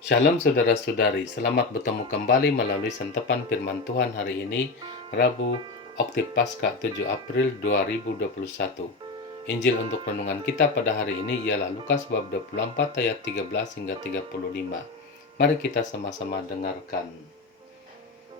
Shalom saudara-saudari, selamat bertemu kembali melalui santapan firman Tuhan hari ini, Rabu, Oktav Paskah 7 April 2021. Injil untuk renungan kita pada hari ini ialah Lukas bab 24 ayat 13 hingga 35. Mari kita sama-sama dengarkan.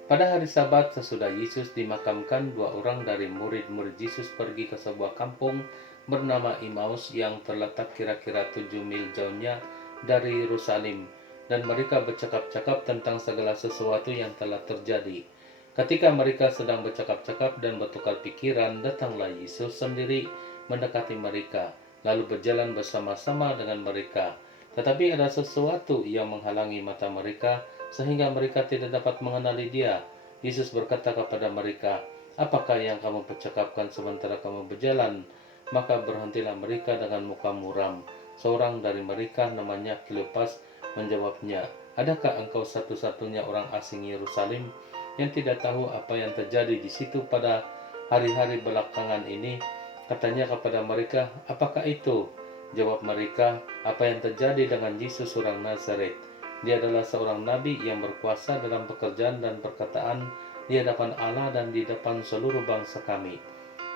Pada hari Sabat sesudah Yesus dimakamkan, dua orang dari murid-murid Yesus pergi ke sebuah kampung bernama Imaus yang terletak kira-kira 7 mil jauhnya dari Yerusalem, dan mereka bercakap-cakap tentang segala sesuatu yang telah terjadi. Ketika mereka sedang bercakap-cakap dan bertukar pikiran, datanglah Yesus sendiri mendekati mereka, lalu berjalan bersama-sama dengan mereka. Tetapi ada sesuatu yang menghalangi mata mereka, sehingga mereka tidak dapat mengenali dia. Yesus berkata kepada mereka, "Apakah yang kamu percakapkan sementara kamu berjalan?" Maka berhentilah mereka dengan muka muram. Seorang dari mereka, namanya Kleopas, menjawabnya, "Adakah engkau satu-satunya orang asing Yerusalem yang tidak tahu apa yang terjadi di situ pada hari-hari belakangan ini?" Katanya kepada mereka, "Apakah itu?" Jawab mereka, "Apa yang terjadi dengan Yesus orang Nazaret? Dia adalah seorang nabi yang berkuasa dalam pekerjaan dan perkataan di hadapan Allah dan di depan seluruh bangsa kami.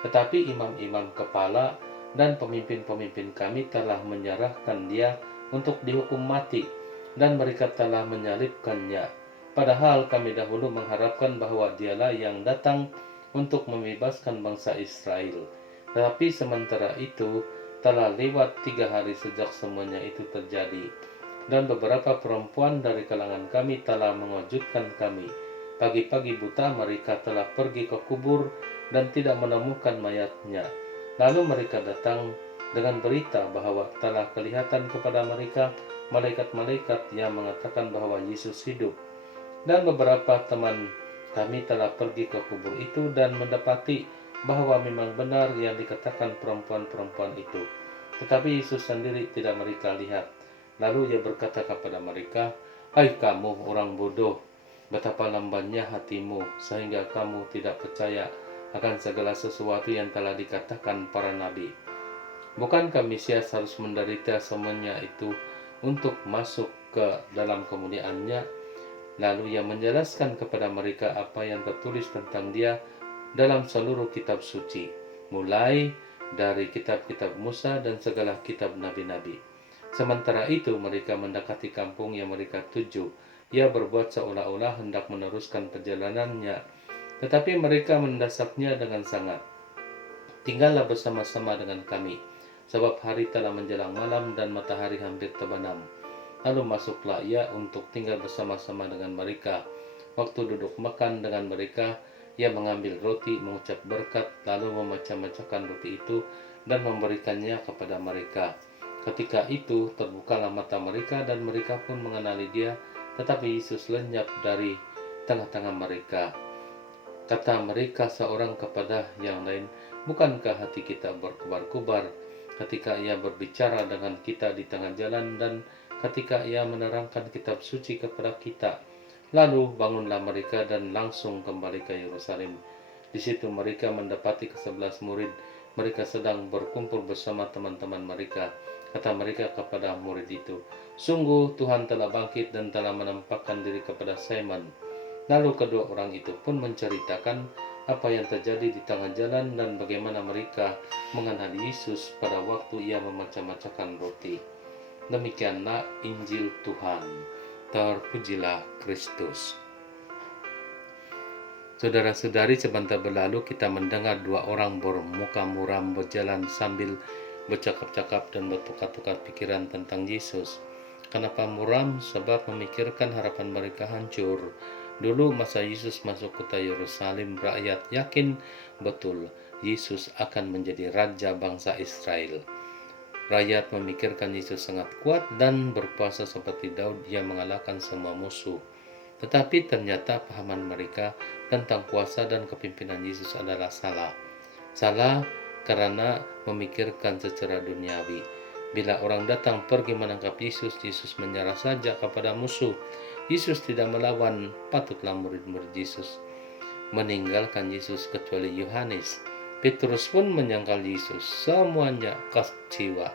Tetapi imam-imam kepala dan pemimpin-pemimpin kami telah menyerahkan dia untuk dihukum mati, dan mereka telah menyalibkannya. Padahal kami dahulu mengharapkan bahwa dialah yang datang untuk membebaskan bangsa Israel. Tetapi sementara itu telah lewat 3 hari sejak semuanya itu terjadi, dan beberapa perempuan dari kalangan kami telah mengejutkan kami. Pagi-pagi buta mereka telah pergi ke kubur dan tidak menemukan mayatnya. Lalu mereka datang dengan berita bahwa telah kelihatan kepada mereka malaikat-malaikat yang mengatakan bahwa Yesus hidup. Dan beberapa teman kami telah pergi ke kubur itu dan mendapati bahwa memang benar yang dikatakan perempuan-perempuan itu. Tetapi Yesus sendiri tidak mereka lihat. Lalu ia berkata kepada mereka, "Hai kamu orang bodoh, betapa lambannya hatimu sehingga kamu tidak percaya akan segala sesuatu yang telah dikatakan para nabi. Bukankah Mesias harus menderita semuanya itu untuk masuk ke dalam kemuliaannya?" Lalu ia menjelaskan kepada mereka apa yang tertulis tentang dia dalam seluruh kitab suci, mulai dari kitab-kitab Musa dan segala kitab nabi-nabi. Sementara itu mereka mendekati kampung yang mereka tuju. Ia berbuat seolah-olah hendak meneruskan perjalanannya, tetapi mereka mendesaknya dengan sangat. "Tinggallah bersama-sama dengan kami, sebab hari telah menjelang malam dan matahari hampir terbenam." Lalu masuklah ia untuk tinggal bersama-sama dengan mereka. Waktu duduk makan dengan mereka, ia mengambil roti, mengucap berkat, lalu memecah-mecahkan roti itu dan memberikannya kepada mereka. Ketika itu terbukalah mata mereka dan mereka pun mengenali dia, tetapi Yesus lenyap dari tengah-tengah mereka. Kata mereka seorang kepada yang lain, "Bukankah hati kita berkobar-kobar ketika ia berbicara dengan kita di tengah jalan dan ketika ia menerangkan kitab suci kepada kita?" Lalu bangunlah mereka dan langsung kembali ke Yerusalem. Di situ mereka mendapati ke-11 murid. Mereka sedang berkumpul bersama teman-teman mereka. Kata mereka kepada murid itu, "Sungguh Tuhan telah bangkit dan telah menampakkan diri kepada Simon." Lalu kedua orang itu pun menceritakan apa yang terjadi di tengah jalan dan bagaimana mereka mengenal Yesus pada waktu ia memecah-mecahkan roti. Demikianlah Injil Tuhan. Terpujilah Kristus. Saudara-saudari, sebentar berlalu kita mendengar dua orang bermuka muram berjalan sambil bercakap-cakap dan bertukar-tukar pikiran tentang Yesus. Kenapa muram? Sebab memikirkan harapan mereka hancur. Dulu masa Yesus masuk kota Yerusalem, rakyat yakin betul Yesus akan menjadi raja bangsa Israel. Rakyat memikirkan Yesus sangat kuat dan berkuasa seperti Daud yang mengalahkan semua musuh. Tetapi ternyata pahaman mereka tentang kuasa dan kepimpinan Yesus adalah salah. Salah karena memikirkan secara duniawi. Bila orang datang pergi menangkap Yesus, Yesus menyerah saja kepada musuh. Yesus tidak melawan. Patutlah murid-murid Yesus meninggalkan Yesus kecuali Yohanes. Petrus pun menyangkal Yesus. Semuanya kecewa.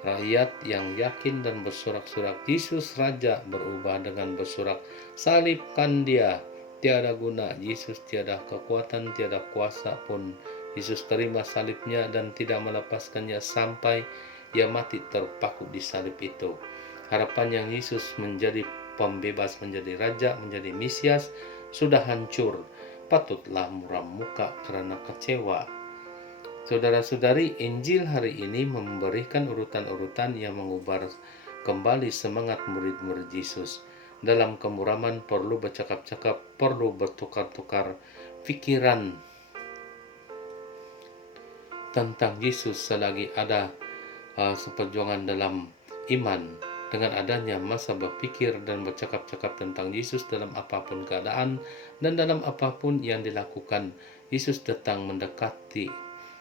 Rakyat yang yakin dan bersorak-sorak Yesus Raja berubah dengan bersorak, salibkan dia, tiada guna, Yesus tiada kekuatan, tiada kuasa pun. Yesus terima salibnya dan tidak melepaskannya sampai ia mati terpaku di salib itu. Harapan yang Yesus menjadi pembebas, menjadi Raja, menjadi Mesias sudah hancur. Patutlah muram muka karena kecewa. Saudara-saudari, Injil hari ini memberikan urutan-urutan yang mengubah kembali semangat murid-murid Yesus. Dalam kemuraman perlu bercakap-cakap, perlu bertukar-tukar pikiran tentang Yesus selagi ada seperjuangan dalam iman. Dengan adanya masa berpikir dan bercakap-cakap tentang Yesus dalam apapun keadaan dan dalam apapun yang dilakukan, Yesus datang mendekati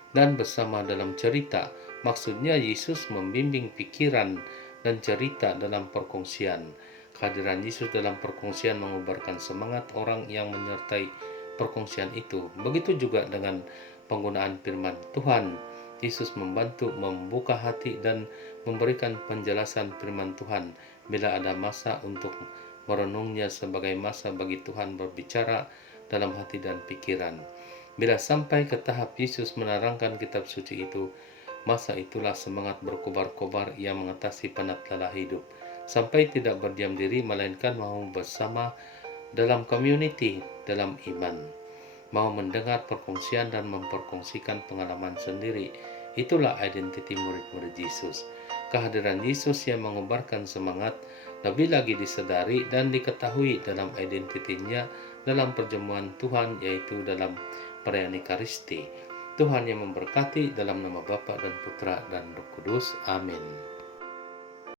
dan bersama dalam cerita. Maksudnya Yesus membimbing pikiran dan cerita dalam perkongsian. Kehadiran Yesus dalam perkongsian mengubarkan semangat orang yang menyertai perkongsian itu. Begitu juga dengan penggunaan firman Tuhan. Yesus membantu membuka hati dan memberikan penjelasan firman Tuhan bila ada masa untuk merenungnya sebagai masa bagi Tuhan berbicara dalam hati dan pikiran. Bila sampai ke tahap Yesus menerangkan kitab suci itu, masa itulah semangat berkobar-kobar yang mengatasi penat lelah hidup. Sampai tidak berdiam diri, melainkan mau bersama dalam community, dalam iman. Mau mendengar perkongsian dan memperkongsikan pengalaman sendiri. Itulah identiti murid-murid Yesus. Kehadiran Yesus yang mengubarkan semangat lebih lagi disadari dan diketahui dalam identitinya dalam perjamuan Tuhan, yaitu dalam perayaan Ekaristi. Tuhan yang memberkati dalam nama Bapa dan Putra dan Roh Kudus. Amin.